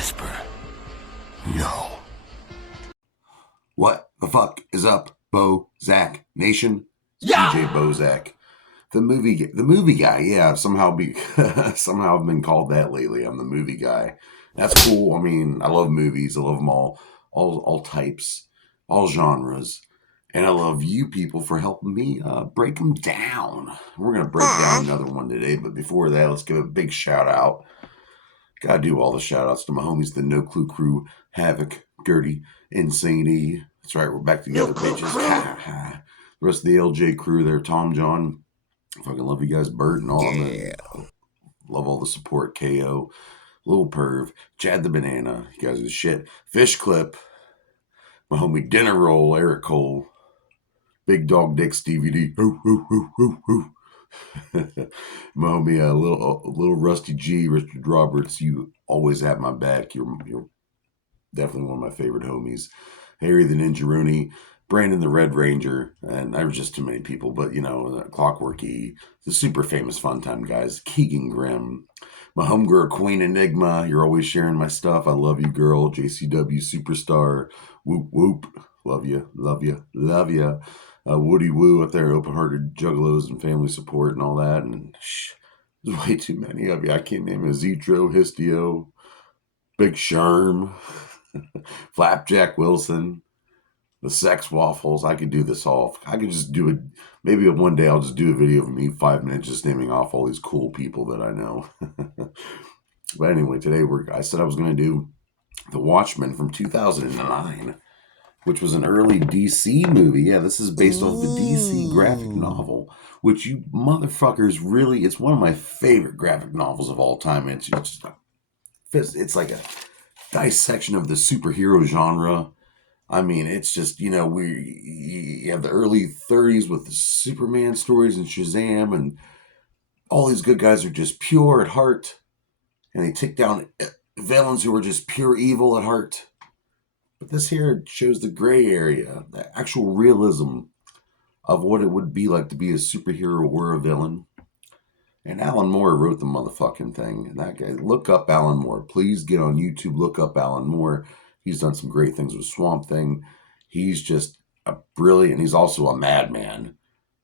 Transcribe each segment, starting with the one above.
whisper, no. What the fuck is up, Zack Nation? Yeah! DJ Bozak. The movie guy, yeah, somehow I've been called that lately. I'm the movie guy. That's cool. I mean, I love movies. I love them all types, all genres. And I love you people for helping me break them down. We're going to break down another one today. But before that, let's give a big shout out. Gotta do all the shout outs to my homies, the No Clue crew, Havoc, Gertie, Insaney. That's right, we're back together, bitches. The rest of the LJ crew there, Tom, John. Fucking love you guys, Bert, and all of them. Love all the support. KO, Lil Perv, Chad the Banana. You guys are the shit. Fish Clip, my homie Dinner Roll, Eric Cole, Big Dog Dick's DVD. My homie, little Rusty G, Richard Roberts. You always have my back. You're definitely one of my favorite homies. Harry the Ninja Rooney, Brandon the Red Ranger, and there were just too many people, but Clockworky, the super famous Fun Time guys, Keegan Grimm, my homegirl Queen Enigma. You're always sharing my stuff. I love you, girl. JCW Superstar. Whoop whoop. Love you, love you, love you. Woody Woo up there, Open Hearted Juggalos and Family Support and all that. And there's way too many of you. I can't name it. Zetro, Histio, Big Sherm, Flapjack Wilson, the Sex Waffles. I could do this all. I could just do it. Maybe one day I'll just do a video of me 5 minutes just naming off all these cool people that I know. But anyway, today I said I was going to do The Watchmen from 2009. Which was an early DC movie. Yeah, this is based off the DC graphic novel, which you motherfuckers really, it's one of my favorite graphic novels of all time. It's like a dissection of the superhero genre. I mean, it's just, you have the early 30s with the Superman stories and Shazam, and all these good guys are just pure at heart, and they take down villains who are just pure evil at heart. But this here shows the gray area, the actual realism of what it would be like to be a superhero or a villain. And Alan Moore wrote the motherfucking thing. And that guy, look up Alan Moore. Please get on YouTube, look up Alan Moore. He's done some great things with Swamp Thing. He's just a brilliant, he's also a madman.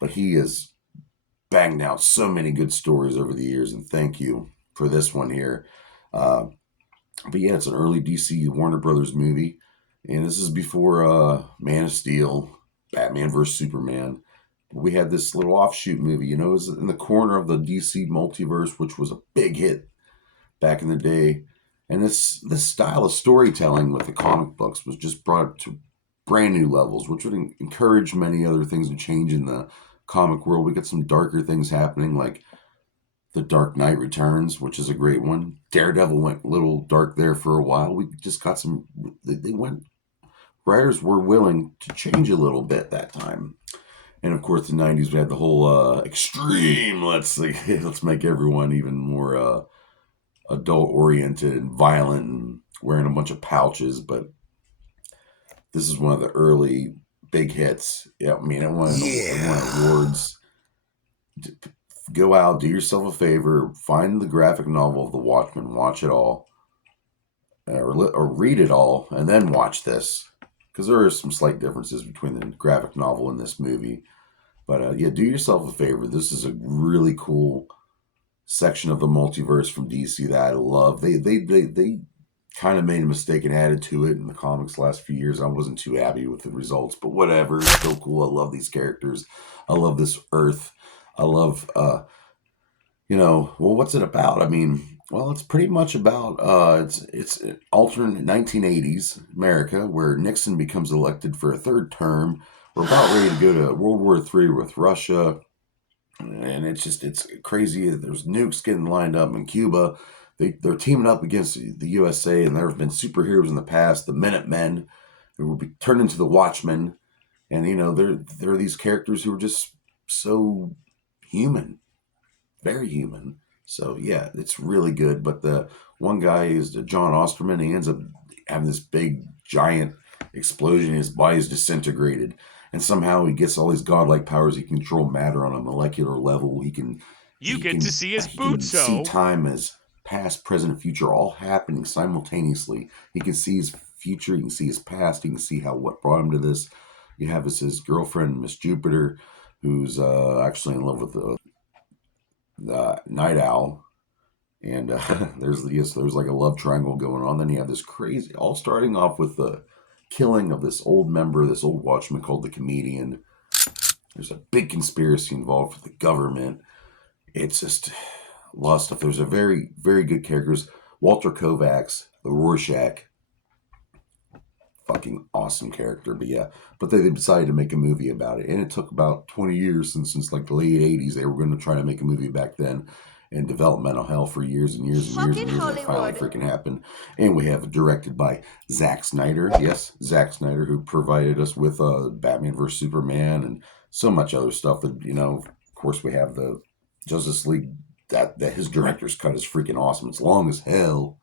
But he has banged out so many good stories over the years. And thank you for this one here. But yeah, it's an early DC Warner Brothers movie. And this is before Man of Steel, Batman vs. Superman. We had this little offshoot movie, it was in the corner of the DC multiverse, which was a big hit back in the day. And this style of storytelling with the comic books was just brought to brand new levels, which would encourage many other things to change in the comic world. We got some darker things happening, like The Dark Knight Returns, which is a great one. Daredevil went a little dark there for a while. We just got writers were willing to change a little bit that time. And of course, the 90s, we had the whole extreme, let's make everyone even more adult-oriented and violent and wearing a bunch of pouches. But this is one of the early big hits. Yeah, I mean, it won awards. Go out, do yourself a favor, find the graphic novel of The Watchmen, watch it all, or read it all, and then watch this. Because there are some slight differences between the graphic novel and this movie. But do yourself a favor. This is a really cool section of the multiverse from DC that I love. They kind of made a mistake and added to it in the comics the last few years. I wasn't too happy with the results, but whatever. It's still cool. I love these characters. I love this Earth. I love, what's it about? I mean, well, it's pretty much about, it's an alternate 1980s America where Nixon becomes elected for a third term. We're about ready to go to World War III with Russia. And it's crazy. There's nukes getting lined up in Cuba. They're teaming up against the USA, and there have been superheroes in the past, the Minutemen, who will be turned into the Watchmen. And, there are these characters who are just so human, very human. So, yeah, it's really good. But the one guy is John Osterman. He ends up having this big, giant explosion. His body's disintegrated. And somehow he gets all these godlike powers. He can control matter on a molecular level. You get to see his boots, see time as past, present, and future all happening simultaneously. He can see his future, he can see his past, he can see what brought him to this. You have his girlfriend, Miss Jupiter, who's actually in love with the Night Owl. And there's like a love triangle going on. Then you have this crazy, all starting off with the killing of this old member, this old Watchman called the Comedian. There's a big conspiracy involved with the government. It's just a lot of stuff. There's a very, very good characters. Walter Kovacs, the Rorschach, fucking awesome character. But they decided to make a movie about it, and it took about 20 years since like the late 80s. They were going to try to make a movie back then and develop mental health for years and years and years and years, and it finally freaking happened. And we have it directed by Zack Snyder. Yes, Zack Snyder, who provided us with Batman vs Superman and so much other stuff that, of course, we have the Justice League. That his director's cut is freaking awesome. It's long as hell,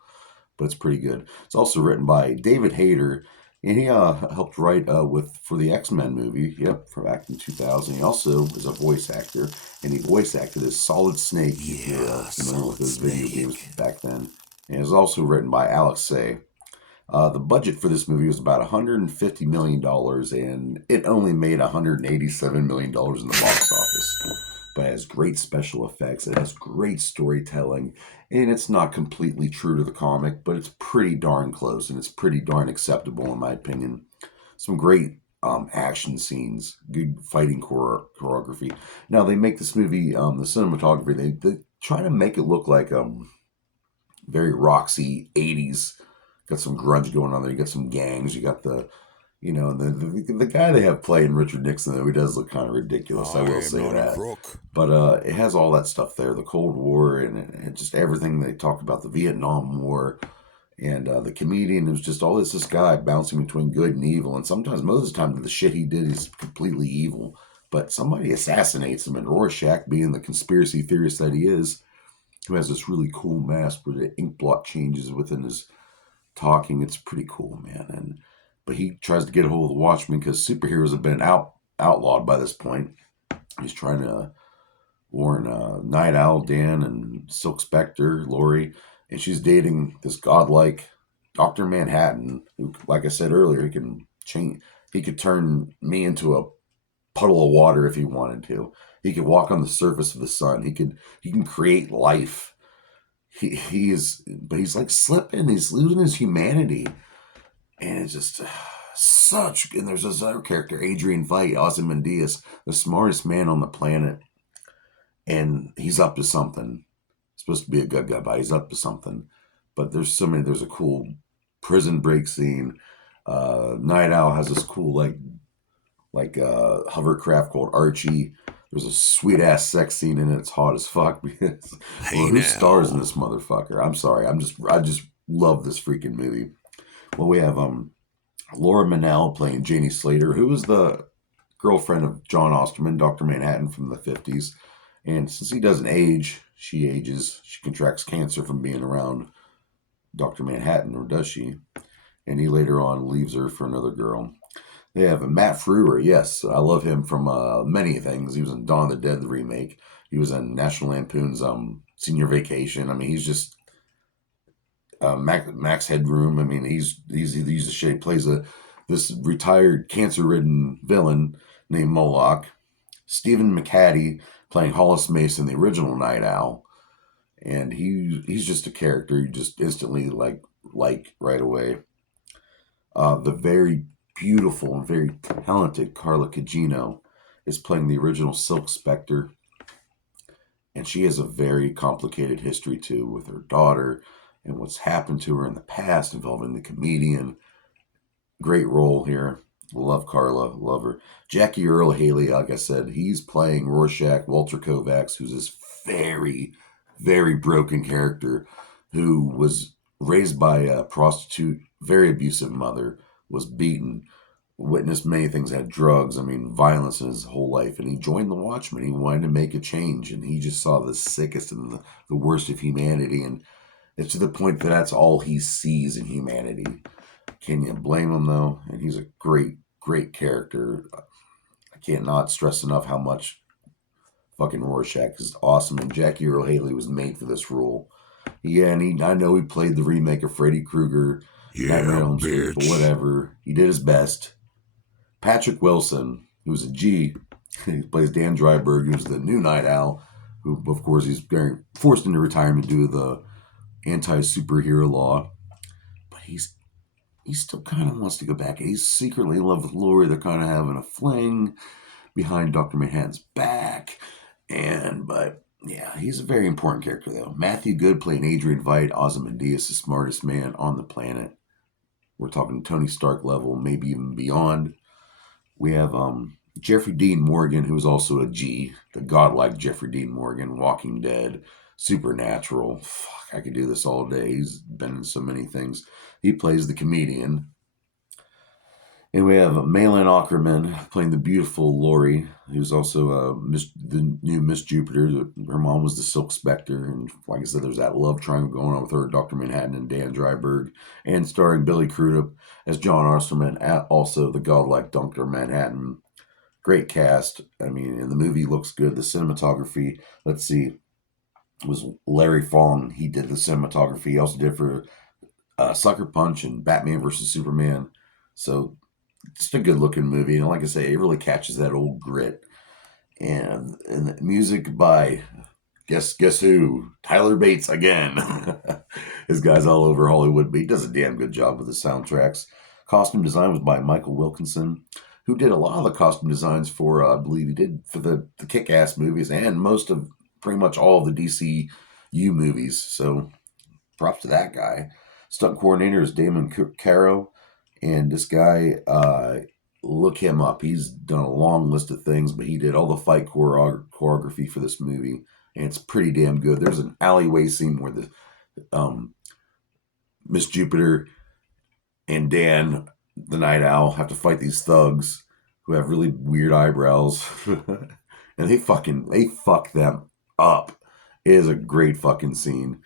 but it's pretty good. It's also written by David Hayter, and he helped write for the X-Men movie. Yep, from back in 2000. He also is a voice actor, and he voice acted as Solid Snake. Yeah, familiar with those video games back then. And it was also written by Alex Say. The budget for this movie was about $150 million, and it only made $187 million in the box office. But it has great special effects, it has great storytelling, and it's not completely true to the comic, but it's pretty darn close, and it's pretty darn acceptable in my opinion. Some great action scenes, good fighting choreography. Now, they make this movie, the cinematography, they try to make it look like very Roxy 80s. Got some grunge going on there. You got some gangs. You got the guy they have playing Richard Nixon, though, he does look kind of ridiculous. I will say that. But it has all that stuff there. The Cold War and just everything they talk about, the Vietnam War. And the Comedian is just always this guy bouncing between good and evil. And sometimes, most of the time, the shit he did is completely evil. But somebody assassinates him, and Rorschach, being the conspiracy theorist that he is, who has this really cool mask where the ink blot changes within his talking. It's pretty cool, man. But he tries to get a hold of the Watchmen because superheroes have been outlawed by this point. He's trying to warn Night Owl, Dan, and Silk Spectre, Lori, and she's dating this godlike Dr. Manhattan, who, like I said earlier, he could turn me into a puddle of water if he wanted to. He could walk on the surface of the sun. He can create life. But he's like slipping. He's losing his humanity. And it's just and there's this other character, Adrian Veidt, Ozymandias, the smartest man on the planet. And he's up to something. He's supposed to be a good guy, but he's up to something. But there's a cool prison break scene. Night Owl has this cool, hovercraft called Archie. There's a sweet ass sex scene in it. It's hot as fuck. Who stars in this motherfucker? I'm sorry. I just love this freaking movie. Well, we have Laura Mennell playing Janie Slater, who was the girlfriend of John Osterman, Dr. Manhattan from the 50s. And since he doesn't age, she ages. She contracts cancer from being around Dr. Manhattan, or does she? And he later on leaves her for another girl. They have Matt Frewer. Yes, I love him from many things. He was in Dawn of the Dead, the remake. He was in National Lampoon's Senior Vacation. I mean, he's just Max Headroom. I mean, he's a shit. He plays this retired cancer-ridden villain named Moloch. Stephen McHattie playing Hollis Mason, the original Night Owl, and he's just a character you just instantly like right away. The very beautiful and very talented Carla Cugino is playing the original Silk Spectre, and she has a very complicated history too with her daughter and what's happened to her in the past involving the Comedian. Great role here. Love Carla, love her. Jackie Earle Haley, like I said, he's playing Rorschach. Walter Kovacs, who's this very, very broken character who was raised by a prostitute, very abusive mother, was beaten, witnessed many things, had drugs, violence in his whole life, and he joined the Watchmen. He wanted to make a change, and he just saw the sickest and the worst of humanity, and it's to the point that that's all he sees in humanity. Can you blame him, though? And he's a great, great character. I can't not stress enough how much fucking Rorschach is awesome, and Jackie Earle Haley was made for this role. Yeah, and I know he played the remake of Freddy Krueger, Nightmare on Yeah, Elm Street, but bitch. whatever. He did his best. Patrick Wilson, who's a G, he plays Dan Dryberg, who's the new Night Owl, who, of course, he's getting forced into retirement due to the anti-superhero law. But he still kind of wants to go back. He's secretly in love with Lori. They're kind of having a fling behind Dr. Manhattan's back. But yeah, he's a very important character, though. Matthew Good playing Adrian Veidt, Ozymandias, the smartest man on the planet. We're talking Tony Stark level, maybe even beyond. We have Jeffrey Dean Morgan, who's also a G, the godlike Jeffrey Dean Morgan, Walking Dead, Supernatural. Fuck, I could do this all day. He's been in so many things. He plays the comedian. And we have Malin Ackerman playing the beautiful Lori, who's also the new Miss Jupiter. Her mom was the Silk Spectre. And like I said, there's that love triangle going on with her, Dr. Manhattan, and Dan Dryberg. And starring Billy Crudup as John Osterman, also the godlike Dr. Manhattan. Great cast. I mean, and the movie looks good. The cinematography, let's see, was Larry Fong. He did the cinematography. He also did for Sucker Punch and Batman versus Superman. So just a good looking movie, and like I say, it really catches that old grit. And the music by guess who? Tyler Bates again. His guy's all over Hollywood, but he does a damn good job with the soundtracks. Costume design was by Michael Wilkinson, who did a lot of the costume designs for I believe he did for the Kick-Ass movies and most of pretty much all of the DCU movies. So props to that guy. Stunt coordinator is Damon Caro. And this guy, look him up. He's done a long list of things, but he did all the fight choreography for this movie, and it's pretty damn good. There's an alleyway scene where the um, Miss Jupiter and Dan, the Night Owl, have to fight these thugs who have really weird eyebrows, and they fuck them up. It is a great fucking scene.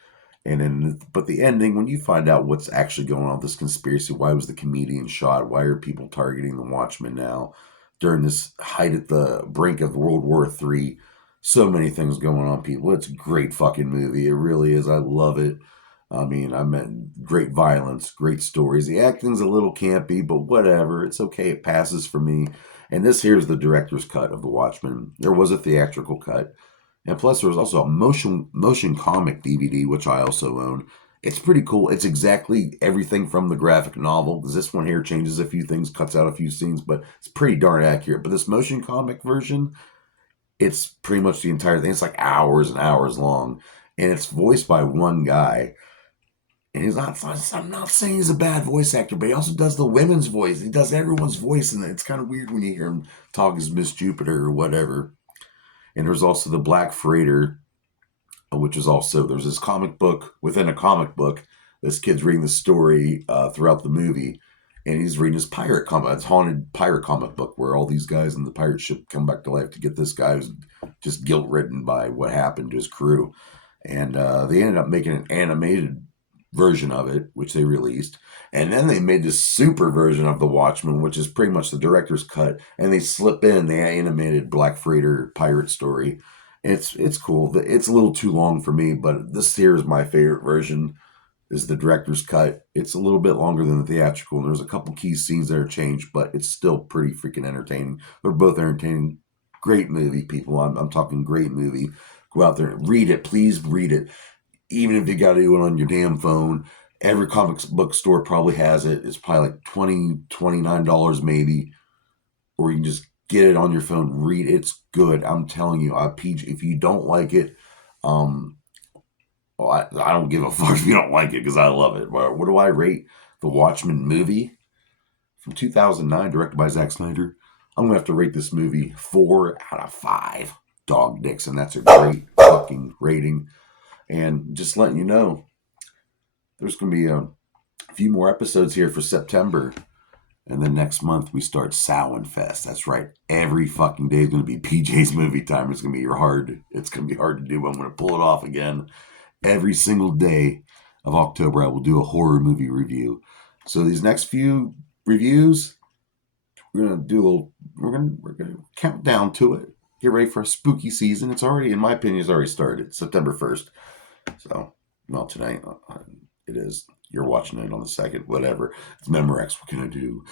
But the ending, when you find out what's actually going on with this conspiracy, why was the comedian shot? Why are people targeting the Watchmen now during this height at the brink of World War III? So many things going on, people. It's a great fucking movie. It really is. I love it. I mean, I meant great violence, great stories. The acting's a little campy, but whatever. It's okay. It passes for me. And this here's the director's cut of The Watchmen. There was a theatrical cut. And plus, there was also a motion comic DVD, which I also own. It's pretty cool. It's exactly everything from the graphic novel. This one here changes a few things, cuts out a few scenes, but it's pretty darn accurate. But this motion comic version, it's pretty much the entire thing. It's like hours and hours long. And it's voiced by one guy. And I'm not saying he's a bad voice actor, but he also does the women's voice. He does everyone's voice. And it's kind of weird when you hear him talk as Miss Jupiter or whatever. And there's also the Black Freighter, which is also, there's this comic book within a comic book. This kid's reading the story throughout the movie, and he's reading his pirate comic. It's haunted pirate comic book where all these guys in the pirate ship come back to life to get this guy who's just guilt ridden by what happened to his crew. And they ended up making an animated version of it, which they released. And then they made this super version of The Watchmen, which is pretty much the director's cut. And they slip in the animated Black Freighter pirate story. It's cool. It's a little too long for me, but this here is my favorite version. Is the director's cut. It's a little bit longer than the theatrical, and there's a couple key scenes that are changed, but it's still pretty freaking entertaining. They're both entertaining. Great movie, people. I'm talking great movie. Go out there and read it. Please read it. Even if you got to do it on your damn phone, every comic book store probably has it. It's probably like $29 maybe, or you can just get it on your phone. Read it. It's good. I'm telling you. If you don't like it, well, I don't give a fuck if you don't like it because I love it. What do I rate the Watchmen movie from 2009, directed by Zack Snyder? I'm gonna have to rate this movie 4 out of 5 dog dicks, and that's a great fucking rating. And just letting you know, there's gonna be a few more episodes here for September. And then next month we start Samhain Fest. That's right. Every fucking day is going to be PJ's movie time. It's going to be hard. It's going to be hard to do. But I'm going to pull it off again. Every single day of October, I will do a horror movie review. So these next few reviews, we're going to do a little. We're going to count down to it. Get ready for a spooky season. It's already, in my opinion, it's already started. September 1st. So Well, tonight it is. You're watching it on the second. Whatever. It's Memorex. What can I do?